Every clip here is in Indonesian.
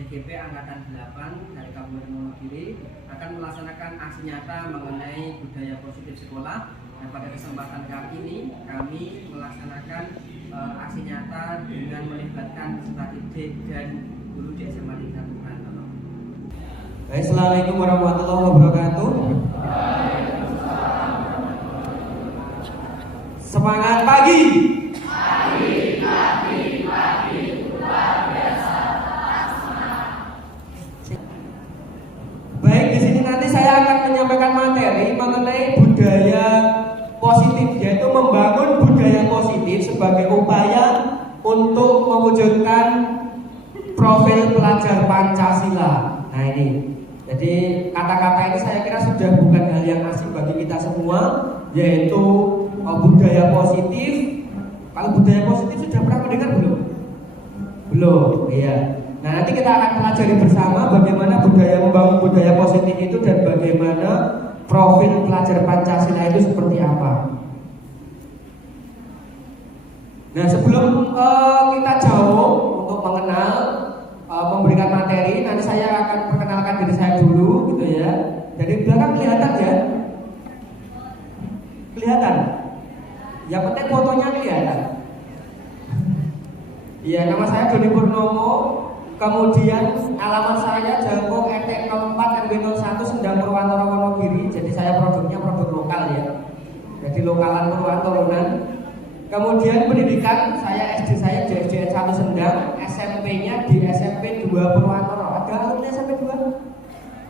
CGP Angkatan 8 dari Kabupaten Wonogiri akan melaksanakan aksi nyata mengenai budaya positif sekolah. Dan pada kesempatan kali ini kami melaksanakan aksi nyata dengan melibatkan peserta didik dan guru di SMA 1 Prantolo. Baik, assalamualaikum warahmatullahi wabarakatuh. Semangat pagi. Baik, di sini nanti saya akan menyampaikan materi mengenai budaya positif, yaitu membangun budaya positif sebagai upaya untuk mewujudkan profil pelajar Pancasila. Nah ini, jadi kata-kata ini saya kira sudah bukan hal yang asing bagi kita semua, yaitu budaya positif. Kalau budaya positif sudah pernah mendengar belum? Belum, iya. Nah nanti kita akan pelajari bersama bagaimana membangun budaya positif itu dan bagaimana profil pelajar Pancasila itu seperti apa. Nah sebelum kita jauh untuk mengenal, memberikan materi, nanti saya akan perkenalkan diri saya dulu, gitu ya. Dari belakang kelihatan ya? Kelihatan? Yang penting fotonya kelihatan. Iya, nama saya Doni Purnomo. Kemudian alamat saya Jangkung RT 04 RW 01 Sendang Purwantoro Wonogiri. Jadi saya produknya produk lokal ya. Jadi lokalan Purwantoronan. Kemudian pendidikan saya SD saya di SDN 1 Sendang, SMP-nya di SMP 2 Purwantoro. Ada alumni SMP 2?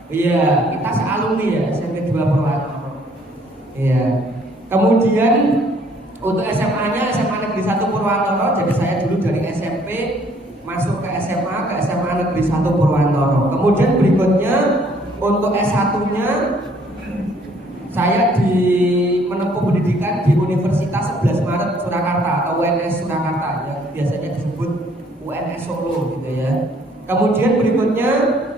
Iya, kita sealumni ya SMP 2 Purwantoro. Iya. Kemudian untuk SMA-nya SMA Negeri 1 Purwantoro. Jadi saya dulu dari SMP masuk ke SMA Negeri 1 Purwantoro. Kemudian berikutnya untuk S1-nya saya menempuh pendidikan di Universitas 11 Maret Surakarta atau UNS Surakarta yang biasanya disebut UNS Solo gitu ya. Kemudian berikutnya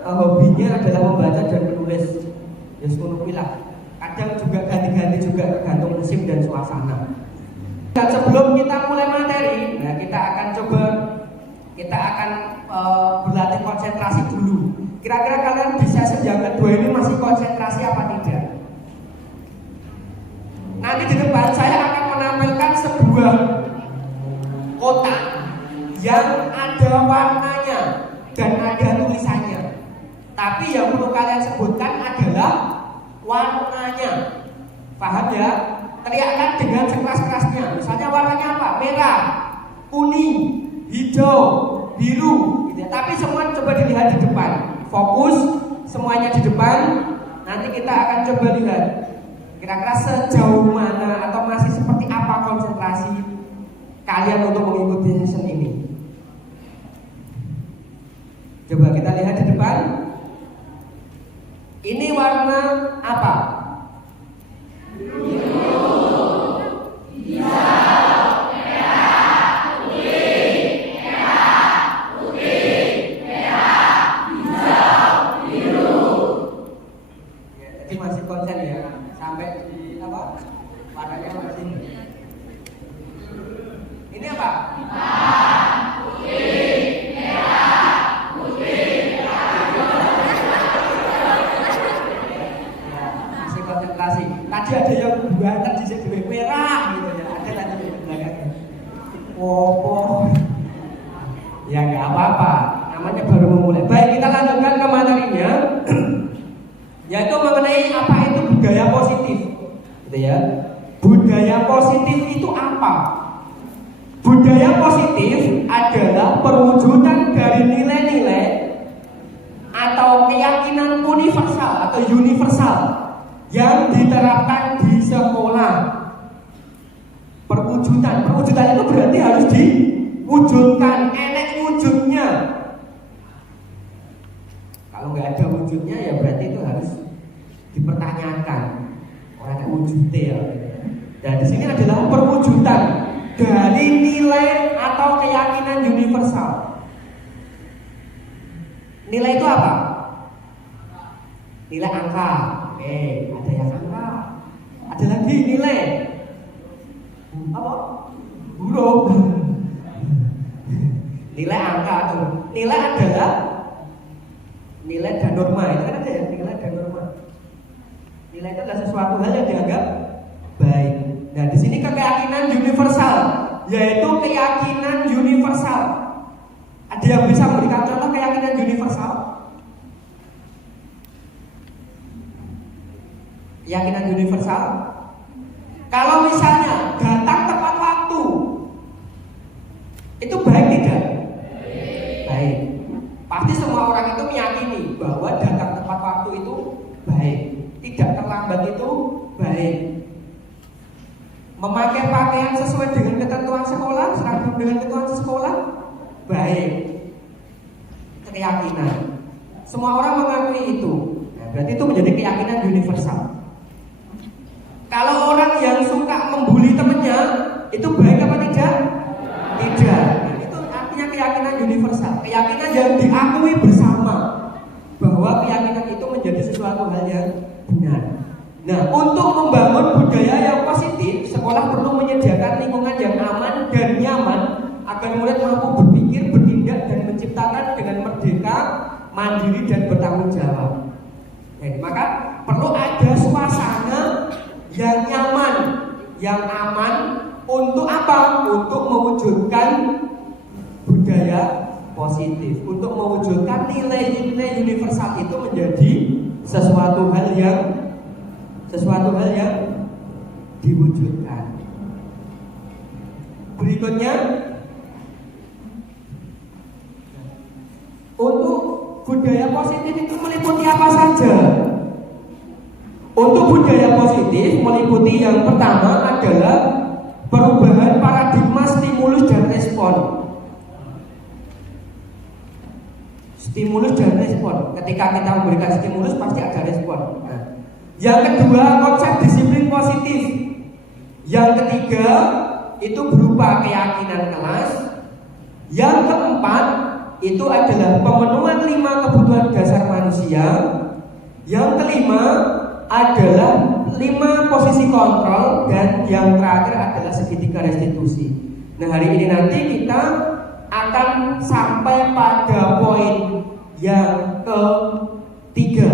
hobinya adalah membaca dan menulis. Ya semuanya. Kadang juga ganti-ganti juga tergantung musim dan suasana. Dan sebelum kita mulai materi, nah kita akan berlatih konsentrasi dulu. Kira-kira kalian di sesi yang kedua ini masih konsentrasi apa tidak? Nanti di depan saya akan menampilkan sebuah kotak yang ada warnanya dan ada tulisannya. Tapi yang perlu kalian sebutkan adalah warnanya. Paham ya? Teriakan dengan sekeras-kerasnya. Misalnya warnanya apa? Merah, kuning, hijau, biru gitu ya. Tapi semua coba dilihat di depan. Fokus semuanya di depan. Nanti kita akan coba lihat kira-kira sejauh mana atau masih seperti apa konsentrasi kalian untuk mengikuti session ini. Coba kita lihat di depan. Ini warna apa? Tadi ada yang buatan di sini merah gitu ya, ada tadi di belakangnya. Oh, ya nggak apa-apa, namanya baru memulai. Baik, kita lanjutkan ke materinya, yaitu mengenai apa itu budaya positif, gitu ya. Budaya positif itu apa? Budaya positif adalah perwujudan dari nilai-nilai atau keyakinan universal atau universal yang diterapkan di sekolah. Perwujudan itu berarti harus diwujudkan, enek wujudnya. Kalau nggak ada wujudnya ya berarti itu harus dipertanyakan. Orang ada wujudnya ya. Dan di sini adalah perwujudan dari nilai atau keyakinan universal. Nilai itu apa? Nilai angka. Ada yang angka. Ada lagi nilai apa? Huruf. Nilai angka tuh. Nilai adalah Nilai dan norma itu kan ada ya, nilai dan norma. Nilai itu adalah sesuatu hal yang dianggap baik. Nah, di sini keyakinan universal, yaitu keyakinan universal. Ada yang bisa memberikan contoh keyakinan universal? Keyakinan universal. Kalau misalnya datang tepat waktu, itu baik tidak? Baik. Pasti semua orang itu meyakini bahwa datang tepat waktu itu baik. Tidak terlambat itu baik. Memakai pakaian sesuai dengan ketentuan sekolah, seragam dengan ketentuan sekolah, baik. Keyakinan. Semua orang mengakui itu. Nah, berarti itu menjadi keyakinan universal. Kalau orang yang suka membuli temannya, itu baik apa tidak? Tidak. Nah, itu artinya keyakinan universal. Keyakinan yang diakui bersama bahwa keyakinan itu menjadi sesuatu hal yang benar. Nah, untuk membangun budaya yang positif, sekolah perlu menyediakan lingkungan yang aman dan nyaman agar murid mampu berpikir, bertindak, dan menciptakan dengan merdeka, mandiri, dan bertanggung jawab. Jadi, maka perlu ada suasana yang nyaman, yang aman untuk apa? Untuk mewujudkan budaya positif, untuk mewujudkan nilai-nilai universal itu menjadi sesuatu hal yang diwujudkan. Berikutnya, untuk budaya positif itu meliputi apa saja? Untuk budaya positif meliputi yang pertama adalah perubahan paradigma stimulus dan respon. Stimulus dan respon. Ketika kita memberikan stimulus pasti ada respon. Nah, yang kedua, konsep disiplin positif. Yang ketiga, itu berupa keyakinan kelas. Yang keempat, itu adalah pemenuhan 5 kebutuhan dasar manusia. Yang kelima adalah 5 posisi kontrol. Dan yang terakhir adalah segitiga restitusi. Nah, hari ini nanti kita akan sampai pada poin yang ketiga,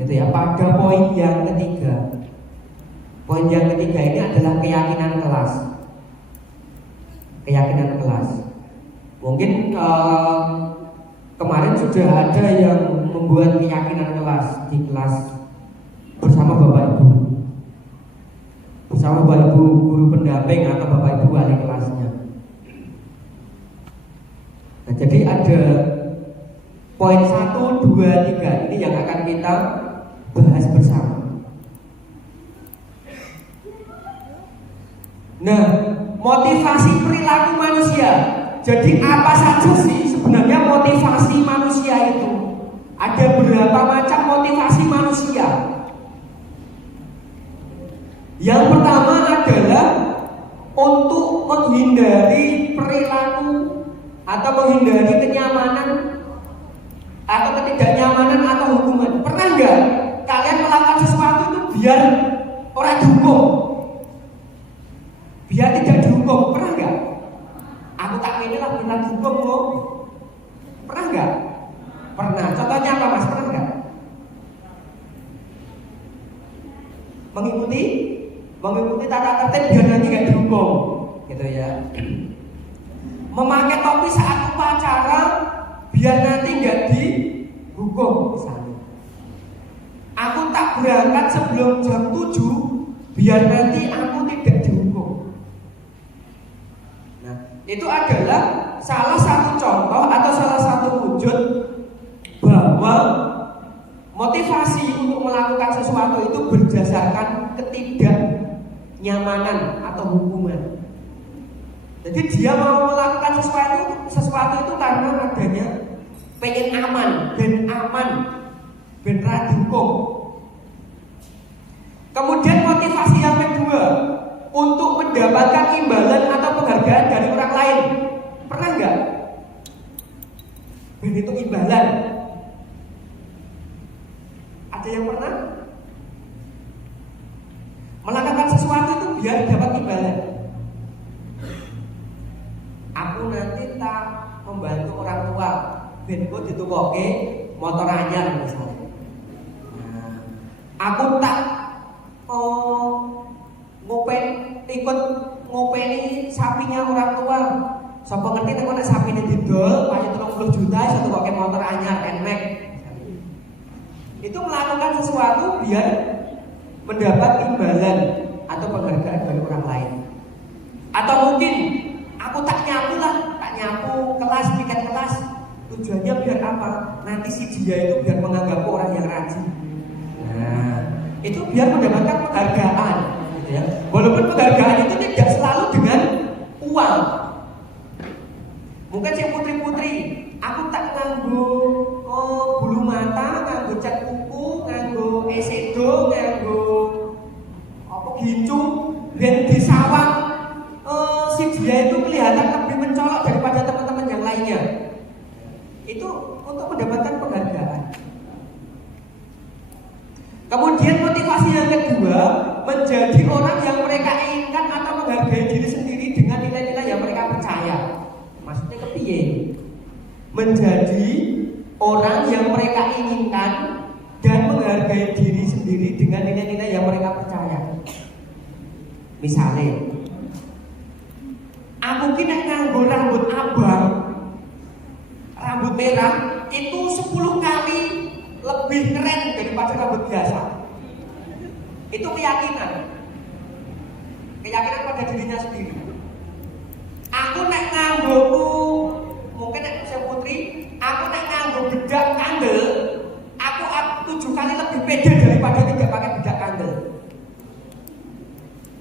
gitu ya, pada poin yang ketiga. Poin yang ketiga ini adalah keyakinan kelas. Keyakinan kelas. Mungkin kemarin sudah ada yang membuat keyakinan kelas di kelas bersama Bapak Ibu, bersama Bapak Ibu guru pendamping atau Bapak Ibu wali kelasnya. Nah, jadi ada poin 1, 2, 3 ini yang akan kita bahas bersama. Nah, motivasi perilaku manusia. Jadi apa saja sih sebenarnya motivasi manusia itu? Ada berapa macam motivasi manusia? Yang pertama adalah untuk menghindari perilaku atau menghindari kenyamanan atau ketidaknyamanan atau hukuman. Pernah nggak kalian melakukan sesuatu itu biar orang dihukum, biar tidak dihukum? Pernah nggak? Aku tak pilih lah biar dihukum loh. Pernah nggak? Pernah. Contohnya apa mas? Pernah nggak? Mengikuti tata tertib biar nanti nggak dihukum, gitu ya. Memakai topi saat upacara biar nanti nggak dihukum misalnya. Aku tak berangkat sebelum jam 7 biar nanti aku tidak dihukum. Nah, itu adalah salah satu contoh atau salah satu wujud bahwa motivasi untuk melakukan sesuatu itu berdasarkan ketidaknyamanan atau hukuman. Jadi dia mau melakukan sesuatu itu karena adanya pengen aman, ben dihukum. Kemudian motivasi yang kedua untuk mendapatkan imbalan atau penghargaan dari orang lain. Pernah nggak? Ben itu imbalan. Ada yang pernah? Melakukan sesuatu itu biar dapat imbalan. Aku nanti tak membantu orang tua ben engko ditukoke motor anyar misalnya. Nah, aku tak ikut ngopeni sapinya orang tua. Sapa ngerti nek nek sapine didol payu 30 juta iso tukoke motor anyar NMAX. Itu melakukan sesuatu biar mendapat imbalan atau penghargaan dari orang lain. Atau mungkin aku tak nyapu kelas, piket kelas. Tujuannya biar apa? Nanti si dia itu biar menganggapku orang yang rajin. Nah, itu biar mendapatkan penghargaan, gitu ya. Walaupun penghargaan itu tidak selalu dengan uang. Mungkin si putri-putri, aku tak nganggo bulu mata, nganggo cat kuku, nganggo eyeshadow, nganggo apa gincu, dan di sawang si dia itu kelihatan lebih mencolok daripada teman-teman yang lainnya. Itu untuk mendapatkan penghargaan. Kemudian motivasi yang kedua, menjadi orang yang mereka inginkan atau menghargai diri sendiri dengan nilai-nilai yang mereka percaya. Maksudnya kepiye? Menjadi orang yang mereka inginkan dan menghargai diri sendiri dengan nilai-nilai yang mereka percaya. Misalnya, aku kira nganggo rambut abang, rambut merah itu 10 kali lebih keren daripada rambut biasa. Itu keyakinan pada dirinya sendiri. Aku nek nganggoku, mungkin nek saya putri, aku nek nganggo bedak kandel, aku 7 kali lebih pede daripada tidak pakai bedak kandel.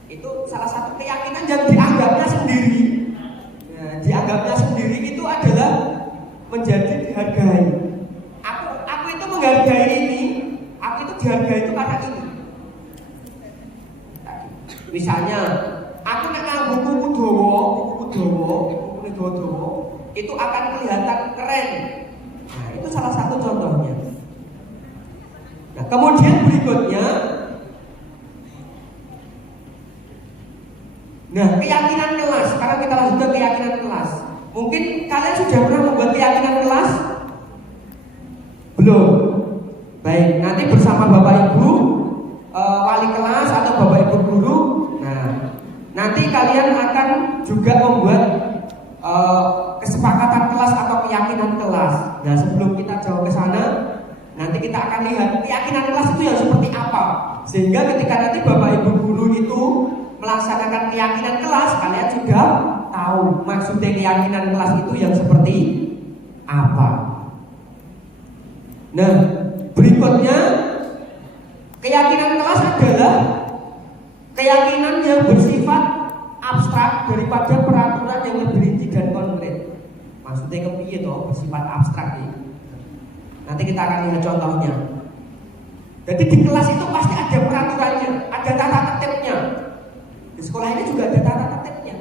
Itu salah satu keyakinan yang dianggapnya sendiri. Nah, dianggapnya sendiri itu adalah menjadi dihargai. Aku itu menghargai ini, aku itu dihargai itu karena ini. Misalnya, aku nek nganggo kuku dawa, itu akan kelihatan keren. Nah, itu salah satu contohnya. Nah, kemudian berikutnya, keyakinan kelas. Sekarang kita lanjut ke keyakinan kelas. Mungkin kalian sudah pernah membuat keyakinan kelas? Belum? Baik, nanti bersama Bapak Ibu wali kelas atau Bapak Ibu guru. Nah, nanti kalian akan juga membuat kesepakatan kelas atau keyakinan kelas. Nah, sebelum kita jauh ke sana, nanti kita akan lihat keyakinan kelas itu yang seperti apa. Sehingga ketika nanti Bapak Ibu guru itu melaksanakan keyakinan kelas, kalian juga tahu maksudnya keyakinan kelas itu yang seperti apa. Nah, berikutnya keyakinan kelas adalah keyakinan yang bersifat abstrak daripada peraturan yang lebih rinci dan konkret. Maksudnya kepiye toh bersifat abstrak ini? Nanti kita akan lihat contohnya. Jadi di kelas itu pasti ada peraturannya, ada tata tertibnya. Di sekolah ini juga ada tata tertibnya.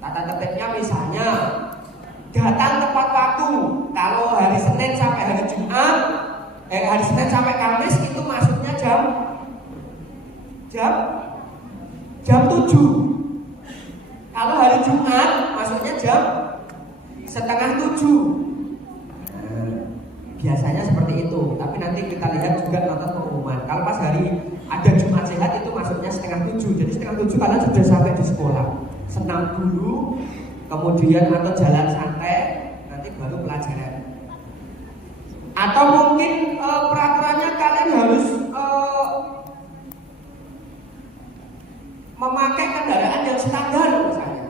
Tata tertibnya misalnya datang tepat waktu. Kalau hari Senin sampai hari Jumat, hari Senin sampai Kamis itu masuknya jam 7. Kalau hari Jumat masuknya jam 6:30. Biasanya seperti itu. Tapi nanti kita lihat juga nonton pengumuman. Kalau pas hari ada Jumat sehat itu masuknya 6:30. Jadi 6:30 kalian sudah sampai di sekolah. Senam dulu, kemudian atau jalan santai, nanti baru pelajaran. Atau mungkin peraturannya kalian harus memakai kendaraan yang standar misalnya.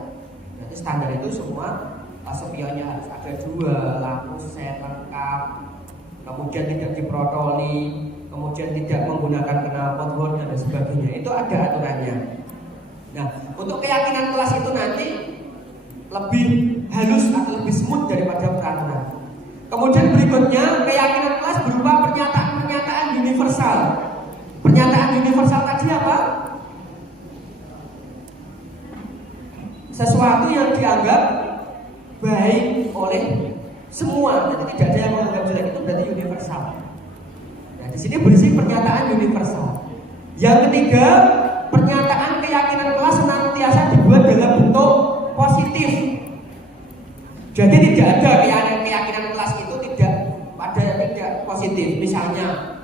Jadi standar itu semua spionnya harus ada 2, lampu set lengkap, kemudian tidak diprotoli, kemudian tidak menggunakan knalpot horn dan sebagainya. Itu ada aturannya. Nah, untuk keyakinan kelas itu nanti lebih halus atau lebih smooth daripada peraturan. Kemudian berikutnya keyakinan kelas berupa pernyataan-pernyataan universal. Pernyataan universal tadi apa? Sesuatu yang dianggap baik oleh semua, jadi tidak ada yang menganggap jelek, itu berarti universal. Nah, di sini berisi pernyataan universal. Yang ketiga, pernyataan keyakinan kelas senantiasa dibuat dalam bentuk positif. Jadi tidak ada keyakinan positif. Misalnya,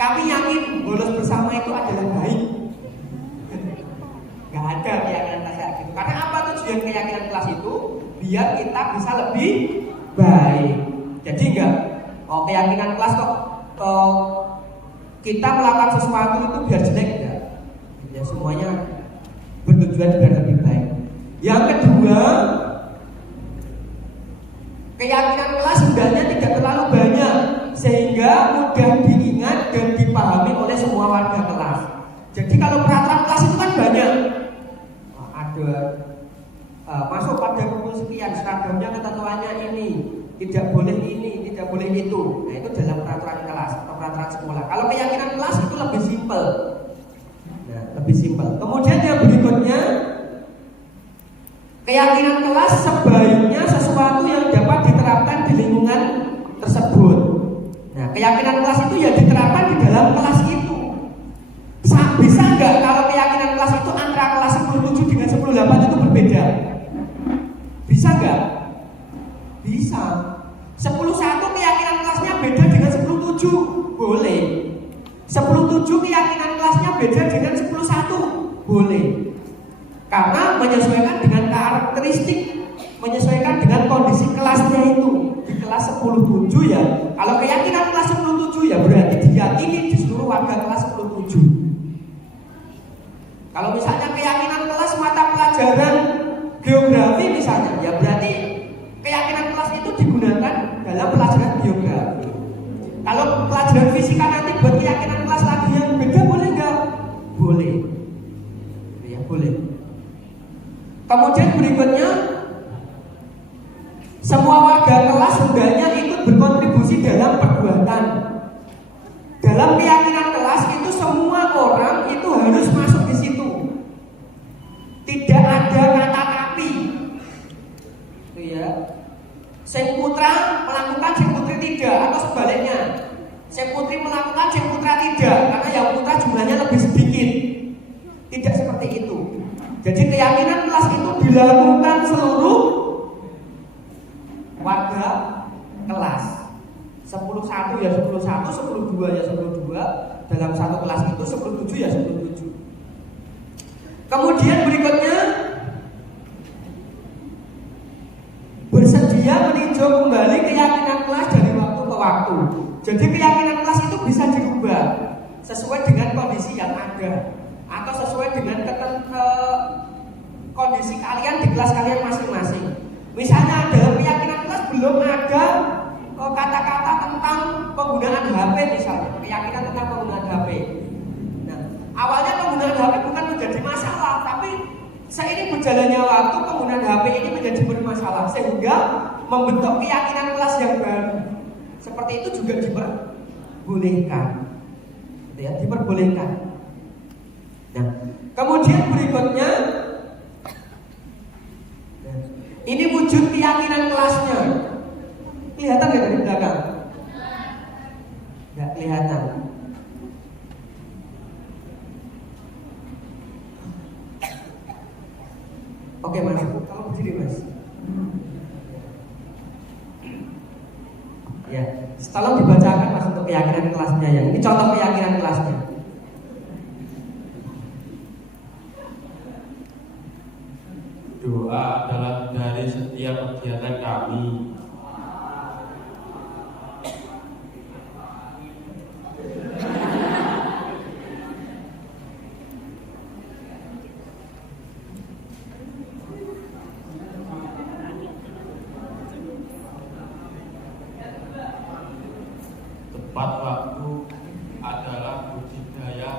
kami yakin bolos bersama itu adalah baik. Gak ada keyakinan kelas kayak gitu. Karena apa tujuan keyakinan kelas itu? Biar kita bisa lebih baik. Jadi enggak, keyakinan kelas kok kita melakukan sesuatu itu biar jelek enggak. Ya semuanya bertujuan biar lebih baik. Yang kedua, keyakinan kelas hendaknya tidak terlalu banyak sehingga mudah diingat dan dipahami oleh semua warga kelas. Jadi kalau peraturan kelas itu kan banyak, ada masuk pada pukul sekian, seragamnya ketentuannya ini, tidak boleh ini, tidak boleh itu. Nah itu dalam peraturan kelas atau peraturan sekolah. Kalau keyakinan kelas itu lebih simpel, lebih simpel. Kemudian yang berikutnya, keyakinan kelas sebaiknya sesuatu yang dapat diterapkan di lingkungan tersebut. Nah, keyakinan kelas itu ya diterapkan di dalam kelas itu. Bisa nggak kalau keyakinan kelas itu antara kelas 10.7 dengan 10.8 itu berbeda? Bisa nggak? Bisa. 10.1 keyakinan kelasnya beda dengan 10.7, boleh. 10.7 keyakinan kelasnya beda dengan 10.1, boleh. Karena menyesuaikan dengan karakteristik, menyesuaikan dengan kondisi kelasnya itu. Di kelas 10.7 ya, kalau keyakinan kelas 10.7 ya berarti diyakini di seluruh warga kelas 10.7. Kalau misalnya keyakinan kelas mata pelajaran geografi misalnya, ya berarti keyakinan kelas itu digunakan dalam pelajaran geografi. Kalau pelajaran fisika nanti buat keyakinan kelas lagi yang beda, boleh nggak? Boleh. Ya boleh. Kemudian berikutnya, semua warga kelas hendaknya ikut berkontribusi dalam perbuatan. Dalam keyakinan kelas itu semua orang itu harus masuk di situ. Tidak ada kata tapi. Itu ya. Sing putra melakukan, sing putri tidak, atau sebaliknya. Sing putri melakukan, sing putra tidak, karena yang putra jumlahnya lebih sedikit. Tidak seperti itu. Jadi keyakinan kelas itu dilakukan seluruh warga kelas. 10.1 ya 10.1, 10.2 ya 10.2. Dalam satu kelas itu 10.7 ya 10.7. Kemudian berikutnya, bersedia meninjau kembali keyakinan kelas dari waktu ke waktu. Jadi keyakinan kelas itu bisa dirubah sesuai dengan kondisi yang ada, atau sesuai dengan kondisi kalian di kelas kalian masing-masing. Misalnya dalam keyakinan kelas belum ada kata-kata tentang penggunaan HP misalnya, keyakinan tentang penggunaan HP. Nah, awalnya penggunaan HP bukan menjadi masalah, tapi seiring berjalannya waktu penggunaan HP ini menjadi bermasalah sehingga membentuk keyakinan kelas yang baru. Seperti itu juga diperbolehkan, ya, diperbolehkan. Nah, kemudian berikutnya, ini wujud keyakinan kelasnya. Kelihatan nggak dari belakang? Nggak kelihatan. Oke mas, kalau berdiri mas. Ya, tolong dibacakan mas untuk keyakinan kelasnya ya. Ini contoh keyakinan kelasnya. Doa adalah dari setiap kegiatan kami. Tepat waktu adalah budidaya.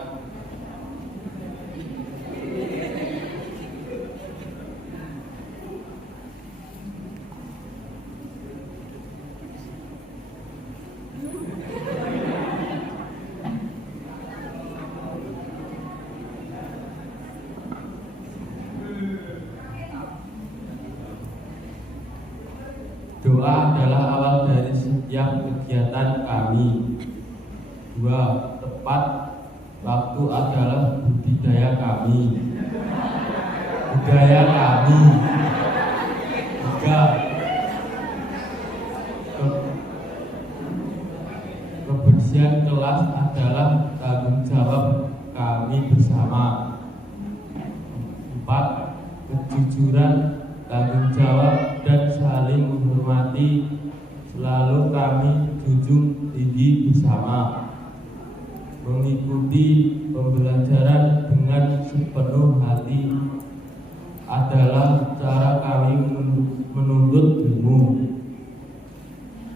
Doa adalah awal dari setiap kegiatan kami. 2. Tepat waktu adalah budidaya kami. Budaya kami. 3. kebersihan kelas adalah tanggung jawab kami bersama. 4. Kejujuran, tanggung jawab, dan saling menghormati selalu kami junjung tinggi bersama. Mengikuti pembelajaran dengan sepenuh hati adalah cara kami menuntut ilmu.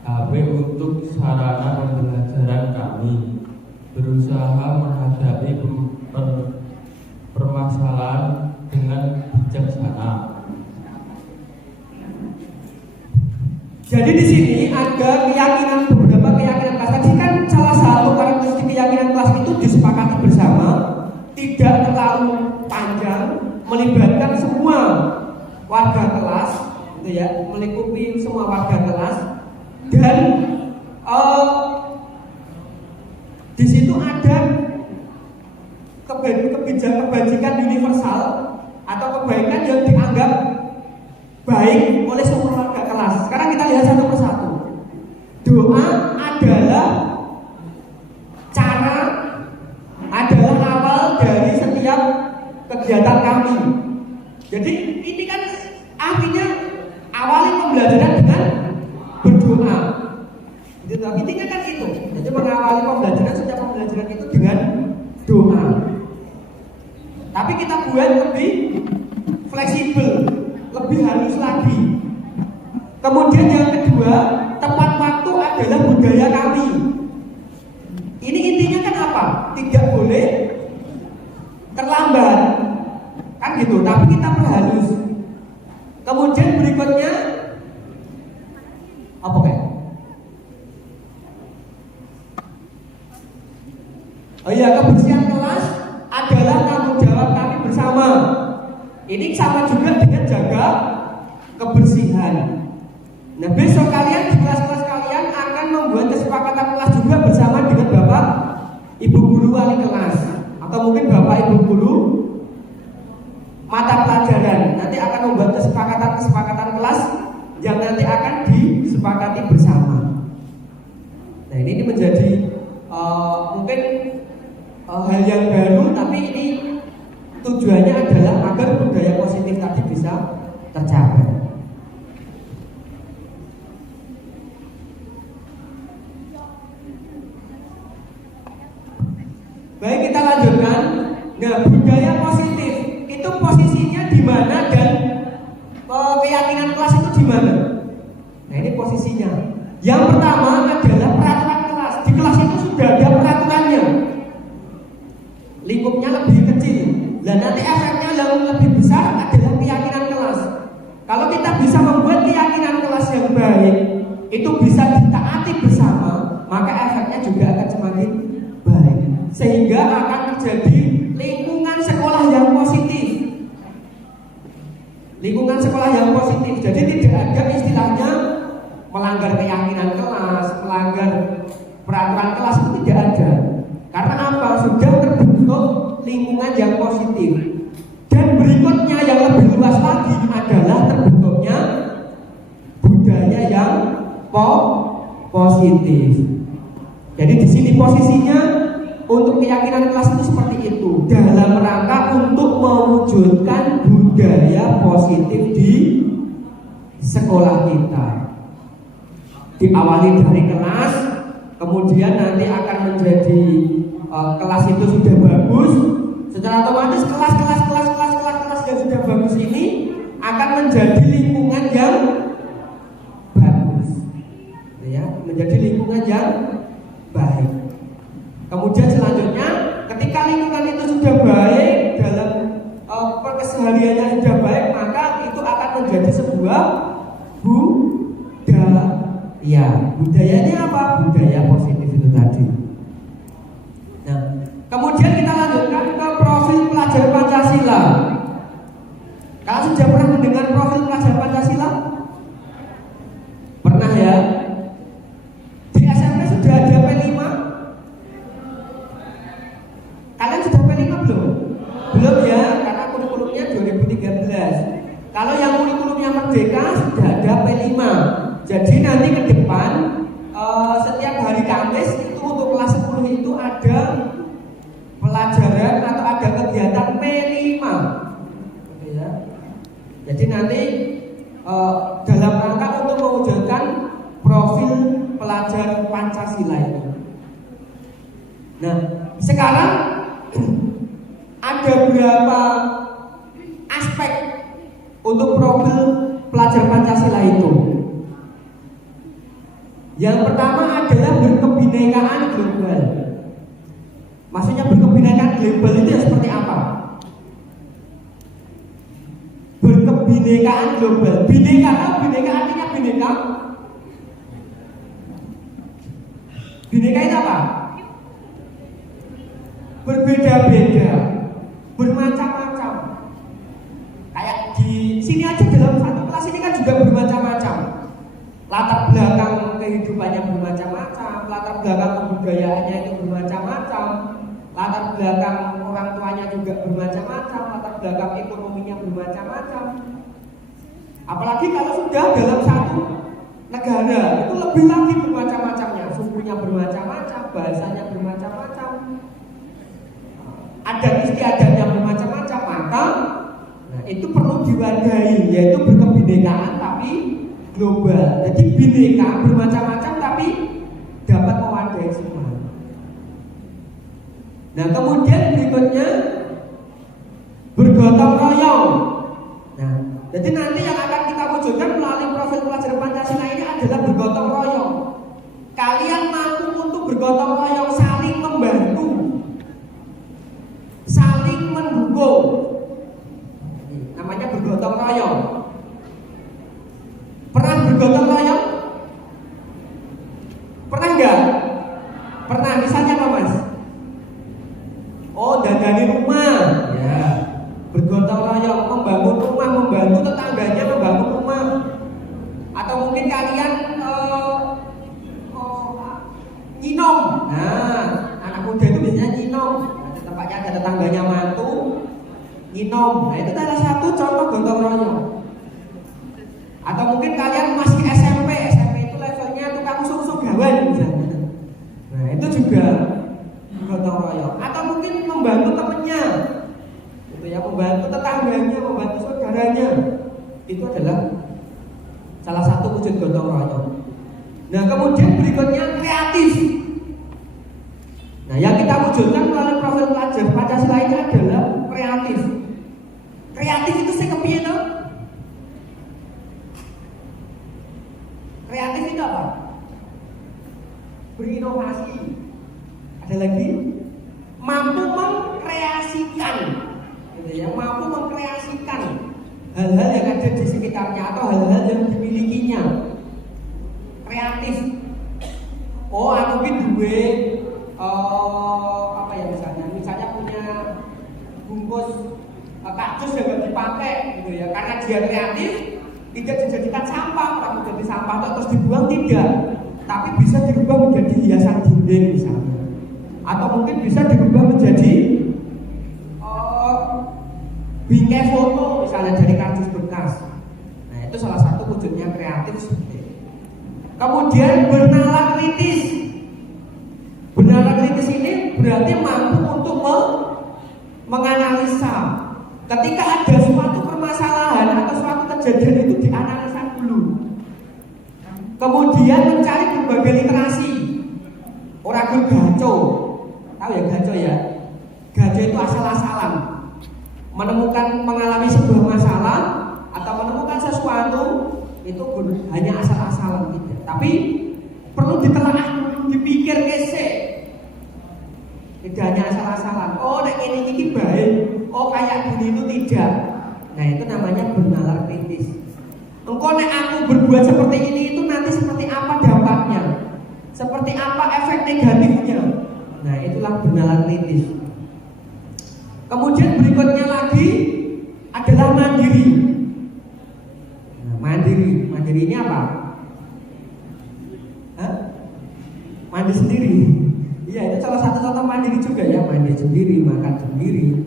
HP untuk sarana pembelajaran kami. Berusaha menghadapi permasalahan dengan bijaksana. Jadi di sini ada keyakinan, beberapa keyakinan kelas. Tadi kan salah satu karakteristik keyakinan kelas itu disepakati bersama, tidak terlalu panjang, melibatkan semua warga kelas, gitu ya, melingkupi semua warga kelas, dan di situ ada kebajikan universal atau kebaikan yang dianggap baik oleh semua warga kelas. Sekarang kita lihat satu persatu. Doa adalah awal dari setiap kegiatan kami. Jadi ini kan artinya awali pembelajaran dengan berdoa. Jadi intinya kan itu. Jadi mengawali pembelajaran, setiap pembelajaran itu dengan doa. Tapi kita buat lebih fleksibel, lebih halus lagi. Kemudian yang kedua, tepat waktu adalah budaya kami. Ini intinya kan apa? Tidak boleh terlambat, kan gitu. Tapi kita perhalus. Kemudian berikutnya apa kayak? Oh iya, kebersihan kelas adalah tanggung jawab kami bersama. Ini sama juga dengan jaga kebersihan. Nah, besok kalian di kelas-kelas kalian akan membuat kesepakatan kelas juga bersama dengan Bapak Ibu guru wali kelas, atau mungkin Bapak Ibu guru mata pelajaran. Nanti akan membuat kesepakatan kelas yang nanti akan disepakati bersama. Nah, ini menjadi mungkin hal yang baru, tapi ini tujuannya adalah agar budaya positif tadi bisa tercapai. Baik, kita lanjutkan. Nah, budaya positif itu posisinya di mana dan keyakinan kelas itu di mana? Nah, ini posisinya. Yang pertama adalah peraturan kelas. Di kelas itu sudah ada peraturannya. Lingkupnya lebih kecil. Dan nanti efeknya yang lebih besar adalah keyakinan kelas. Kalau kita bisa membuat keyakinan kelas yang baik, itu bisa ditaati bersama, maka efeknya juga akan semakin baik. Sehingga akan terjadi lingkungan sekolah yang positif. Lingkungan sekolah yang positif. Jadi tidak ada istilahnya melanggar keyakinan kelas, melanggar peraturan kelas, itu tidak ada. Karena apa? Sudah terbentuk lingkungan yang positif. Dan berikutnya yang lebih luas lagi adalah terbentuknya budaya yang positif. Jadi di sini posisinya untuk keyakinan kelas itu seperti itu, dalam rangka untuk mewujudkan budaya positif di sekolah kita. Diawali dari kelas, kemudian nanti akan menjadi kelas itu sudah bagus, secara otomatis kelas yang sudah bagus ini akan menjadi lingkungan yang bagus, ya, menjadi lingkungan yang baik. Kemudian selanjutnya, ketika lingkungan itu sudah baik, dalam kesehariannya sudah baik, maka itu akan menjadi sebuah budaya. Budayanya apa? Budaya positif itu tadi. Nah, kemudian kita lanjutkan ke profil pelajar Pancasila. Kalian sudah pernah mendengar profil pelajar Pancasila? Pernah ya? Di SMP sudah ada P5? Kalian sudah P5 belum? Belum ya, karena kurikulumnya 2013. Kalau yang kurikulumnya Merdeka sudah ada P5. Jadi nanti ke depan setiap hari Kamis itu untuk kelas nanti dalam rangka untuk mewujudkan profil pelajar Pancasila itu. Nah, sekarang ada berapa aspek untuk profil pelajar Pancasila itu? Yang pertama adalah berkebinekaan global. Maksudnya berkebinekaan global itu ya seperti apa? Berkebinekaan global. Bineka artinya bineka. Bineka itu apa? Berbeda-beda, bermacam-macam. Kayak di sini aja dalam satu kelas ini kan juga bermacam-macam. Latar belakang kehidupannya bermacam-macam, latar belakang kebudayaannya itu bermacam-macam, latar belakang orang tuanya juga bermacam-macam, latar belakang ekonominya bermacam-macam. Apalagi kalau sudah dalam satu negara itu lebih lagi bermacam-macamnya, sukunya bermacam-macam, bahasanya bermacam-macam, adat istiadatnya bermacam-macam, maka itu perlu diwadahi, yaitu berkebinekaan tapi global. Jadi bineka bermacam-macam tapi dapat mewadahi semua. Nah, kemudian berikutnya bergotong royong. Nah, jadi nanti yang akan kita wujudkan melalui profil pelajar Pancasila ini adalah bergotong royong. Kalian mampu untuk bergotong royong, saling membantu, saling mendukung. Namanya bergotong royong. Pernah bergotong royong? Pernah enggak? Pernah, misalnya apa Mas? Oh, dandani rumah. Ya. Bergotong royong, membangun rumah, membantu tetangganya membangun rumah. Atau mungkin kalian nyinom. Nah, anak muda itu biasanya nyinom. Di tempatnya ada tetangganya mantu, nyinom. Nah, itu salah satu contoh gotong royong. Atau mungkin kalian masih SMP itu levelnya tukang susu gawan misalnya. Nah, itu juga gotong royong. Atau mungkin membantu temennya, gitu ya, membantu tetangganya, membantu saudaranya. Itu adalah salah satu wujud gotong royong. Nah, kemudian berikutnya kreatif. Nah, yang kita wujudkan melalui profil pelajar Pancasila ini adalah kreatif. Kreatif itu saya kepiye toh? Kreatif itu apa? Berinovasi. Ada lagi mampu mengkreasikan, gitu ya, mampu mengkreasikan hal-hal yang ada di sekitarnya atau hal-hal yang dimilikinya. Kreatif. Oh, aku duwe apa ya misalnya punya bungkus kaktus yang gak dipakai, gitu ya. Karena dia kreatif, tidak dijadikan sampah, tapi jadi sampah terus dibuang tidak, tapi bisa dirubah menjadi hiasan dinding misalnya, atau mungkin bisa dirubah menjadi bingkai foto misalnya dari kardus bekas. Nah, itu salah satu wujudnya kreatif seperti itu. Kemudian bernalar kritis. Bernalar kritis ini berarti mampu untuk menganalisa. Ketika ada suatu permasalahan atau suatu kejadian itu dianalisa dulu. Kemudian mencari berbagai literasi. Orang gaco, tahu ya gaco ya? Gaco itu asal-asalan. Mengalami sebuah masalah atau menemukan sesuatu itu hanya asal-asalan tidak. Tapi perlu ditelaah dulu, dipikir kesek. Tidak hanya asal-asalan. Oh, nek ini baik. Oh, kayak gini itu tidak. Nah, itu namanya bernalar kritis. Engkau nek aku berbuat seperti ini itu nanti seperti apa dampaknya? Seperti apa efek negatifnya? Nah, itulah bernalar kritis. Kemudian berikutnya lagi adalah mandiri. Nah, mandiri ini apa? Hah? Mandi sendiri. Iya, itu salah satu contoh mandiri juga ya, mandi sendiri, makan sendiri,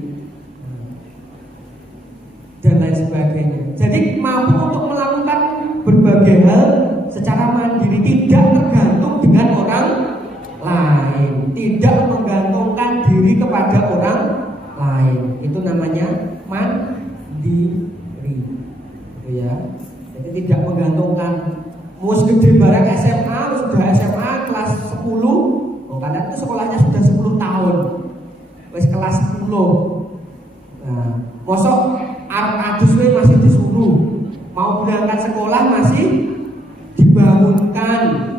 dan lain sebagainya. Jadi mampu untuk melakukan berbagai hal secara mandiri, tidak tergantung dengan orang lain, tidak menggantungkan diri kepada orang lain. Itu namanya mandiri. menggantungkan. Mus gede barang SMA, sudah SMA kelas 10. Oh, kalian itu sekolahnya sudah 10 tahun. Wis kelas 10. Nah, mosok arep adus masih disuruh. Mau berangkat sekolah masih dibangunkan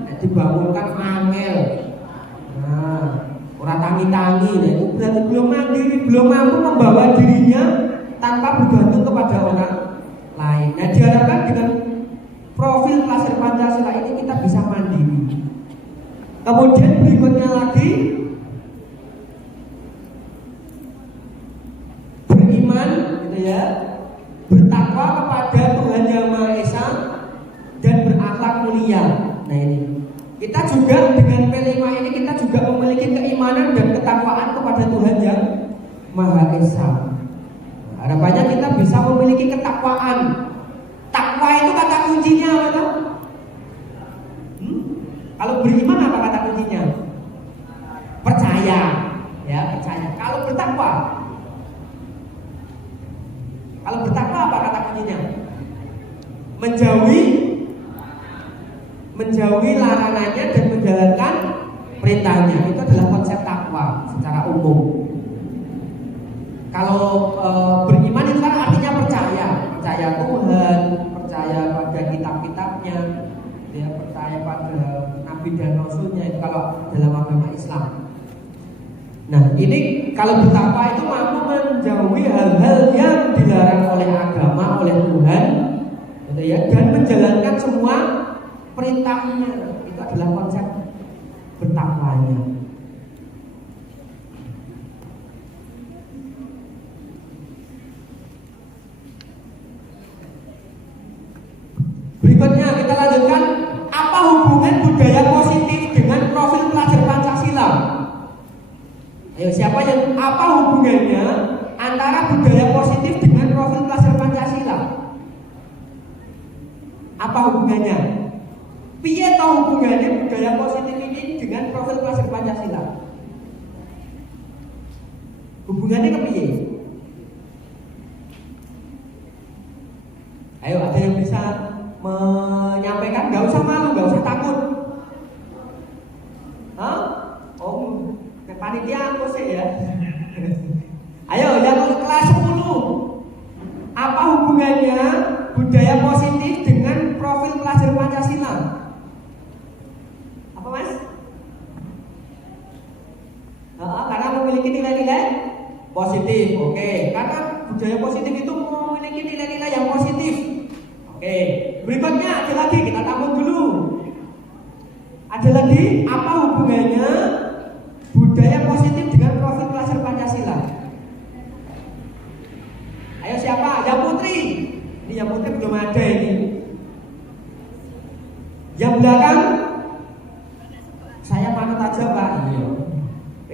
angel. Nah, orang tangi-tangi, itu berarti belum mandiri, belum mampu membawa dirinya tanpa bergantung kepada orang lain. Nah, diharapkan dengan profil pelajar Pancasila ini kita bisa mandiri. Kemudian berikutnya lagi, beriman, gitu ya, bertakwa kepada Tuhan Yang Maha Esa dan berakhlak mulia. Nah ini, kita juga dengan P5 ini kita juga memiliki keimanan dan ketakwaan kepada Tuhan Yang Maha Esa. Harapannya kita bisa memiliki ketakwaan. Takwa itu kata kuncinya apa? Kalau beriman apa kata kuncinya? Percaya, ya percaya. Kalau bertakwa apa kata kuncinya? Menjauhi larangannya dan menjalankan perintahnya. Itu adalah konsep takwa secara umum. Kalau beriman itu kan artinya percaya Tuhan, percaya pada kitab-kitabnya, ya, percaya pada Nabi dan Rasulnya. Itu kalau dalam agama Islam. Nah, ini kalau bertakwa itu mampu menjauhi hal-hal yang dilarang oleh agama, oleh Tuhan, gitu ya, dan menjalankan semua perintahnya. Itu adalah konsep bertakwanya. Berikutnya kita lanjutkan, apa hubungan budaya positif dengan profil pelajar Pancasila? Ayo, siapa yang apa hubungannya antara budaya positif dengan profil pelajar Pancasila? Apa hubungannya? Piye tahu hubungannya budaya positif ini dengan profil pelajar Pancasila? Hubungannya ke piye? Ayo, ada yang bisa menyampaikan? Gak usah malu, gak usah takut. Hah? Oh, panitia aku sih ya. Ayo, yang kelas 10. Apa hubungannya budaya positif dengan profil pelajar Pancasila? Apa mas? Karena memiliki nilai-nilai positif. Oke, karena budaya positif itu memiliki nilai-nilai yang positif. Oke, berikutnya ada lagi, kita tampung dulu. Ada lagi, apa hubungannya budaya positif dengan profil pelajar Pancasila? Ayo siapa? Yang putri. Ini yang putri belum ada ini. Yang belakang, saya manut aja Pak. Iya.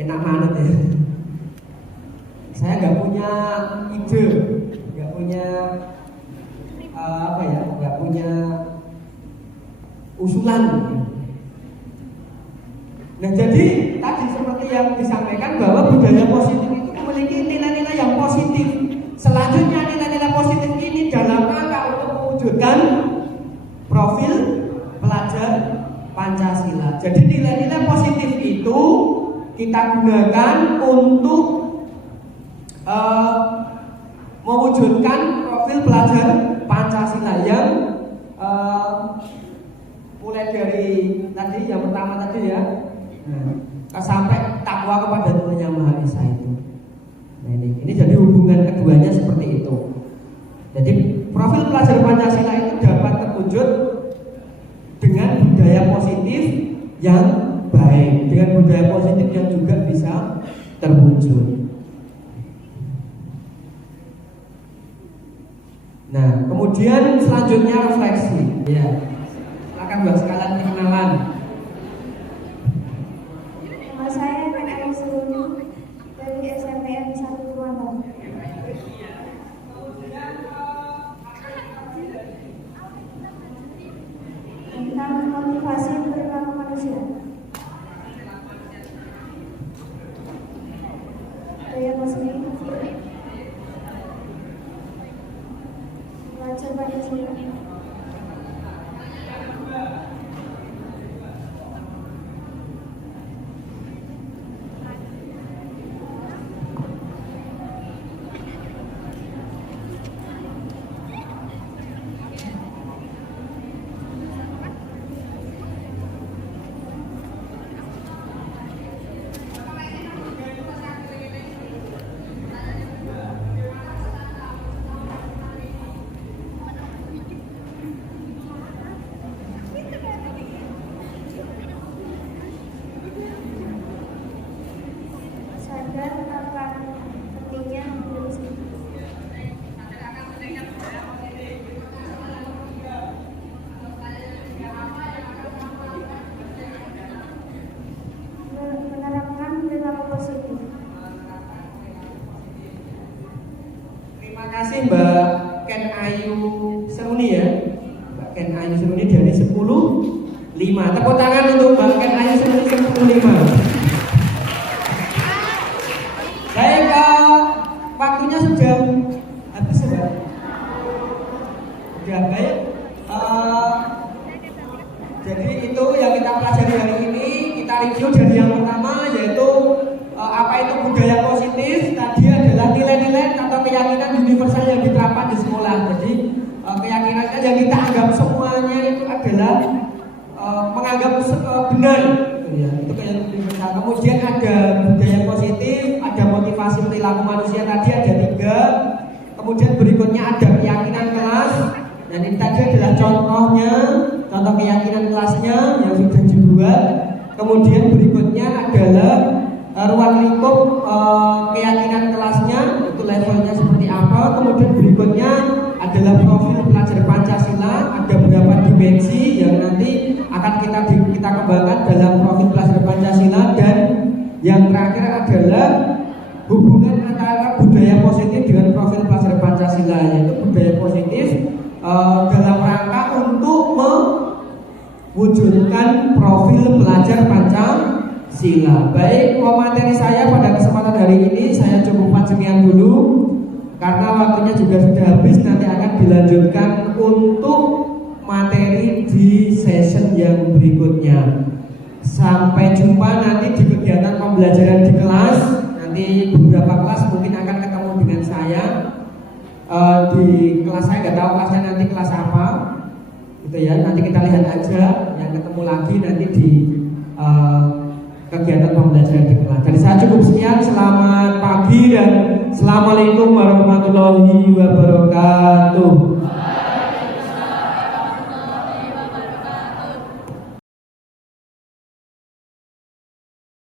Enak manut ya. Saya nggak punya ide, nggak punya nggak punya usulan. Nah, jadi tadi seperti yang disampaikan bahwa budaya positif itu memiliki nilai-nilai yang positif. Selanjutnya nilai-nilai positif ini dalam rangka untuk mewujudkan profil pelajar Pancasila. Jadi nilai-nilai positif itu kita gunakan untuk mewujudkan profil pelajar Pancasila yang mulai dari tadi yang pertama tadi ya, sampai takwa kepada Tuhan Yang Maha Esa itu. Nah ini jadi hubungan keduanya seperti itu. Jadi profil pelajar Pancasila itu dapat terwujud dengan budaya positif yang baik, dengan budaya positif yang juga bisa terwujud. Nah, kemudian selanjutnya refleksi. Ya, silakan buat sekalian perkenalan. Nama saya PKM Seruni dari SMPN 1 Purwanto. Tentang motivasi perilaku manusia. Budaya positif pelajar Pancasila. sadar akan pentingnya menulis. Menerapkan perilaku positif. Terima kasih Mbak Ken Ayu Seruni ya. Mbak Ken Ayu Seruni dari 10.5. Tepuk tangan untuk Mbak Ken Ayu Seruni 10.5. Baik, waktunya sudah habis ya Mbak. Sudah baik. Jadi itu yang kita pelajari hari ini. Kita review dari yang pertama yaitu apa itu budaya positif. Tadi adalah nilai-nilai atau keyakinan universal yang diterapkan di sekolah. Jadi keyakinannya yang kita anggap semuanya itu adalah menganggap benar. Ya, itu keyakinan universal. Kemudian ada budaya positif, ada motivasi perilaku manusia tadi ada 3. Kemudian berikutnya ada keyakinan kelas. Dan ini tadi adalah contohnya, contoh keyakinan kelasnya yang sudah dibuat. Kemudian berikutnya adalah ruang lingkup keyakinan kelasnya, itu levelnya seperti apa. Kemudian berikutnya adalah profil pelajar Pancasila, ada beberapa dimensi yang nanti akan kita kembangkan dalam profil pelajar Pancasila. Dan yang terakhir adalah hubungan antara budaya positif dengan profil pelajar Pancasila, yaitu budaya positif dalam rangka untuk mewujudkan profil pelajar Pancasila. Baik, materi saya pada kesempatan hari ini saya cukupkan sekian dulu karena waktunya juga sudah habis. Nanti akan dilanjutkan untuk materi di session yang berikutnya. Sampai jumpa nanti di kegiatan pembelajaran di kelas. Nanti beberapa kelas mungkin akan ketemu dengan saya. Di kelas saya nggak tahu kelasnya nanti kelas apa gitu ya, nanti kita lihat aja. Yang ketemu lagi nanti di kegiatan pembelajaran di kelas. Jadi saya cukup sekian, selamat pagi dan assalamualaikum warahmatullahi wabarakatuh.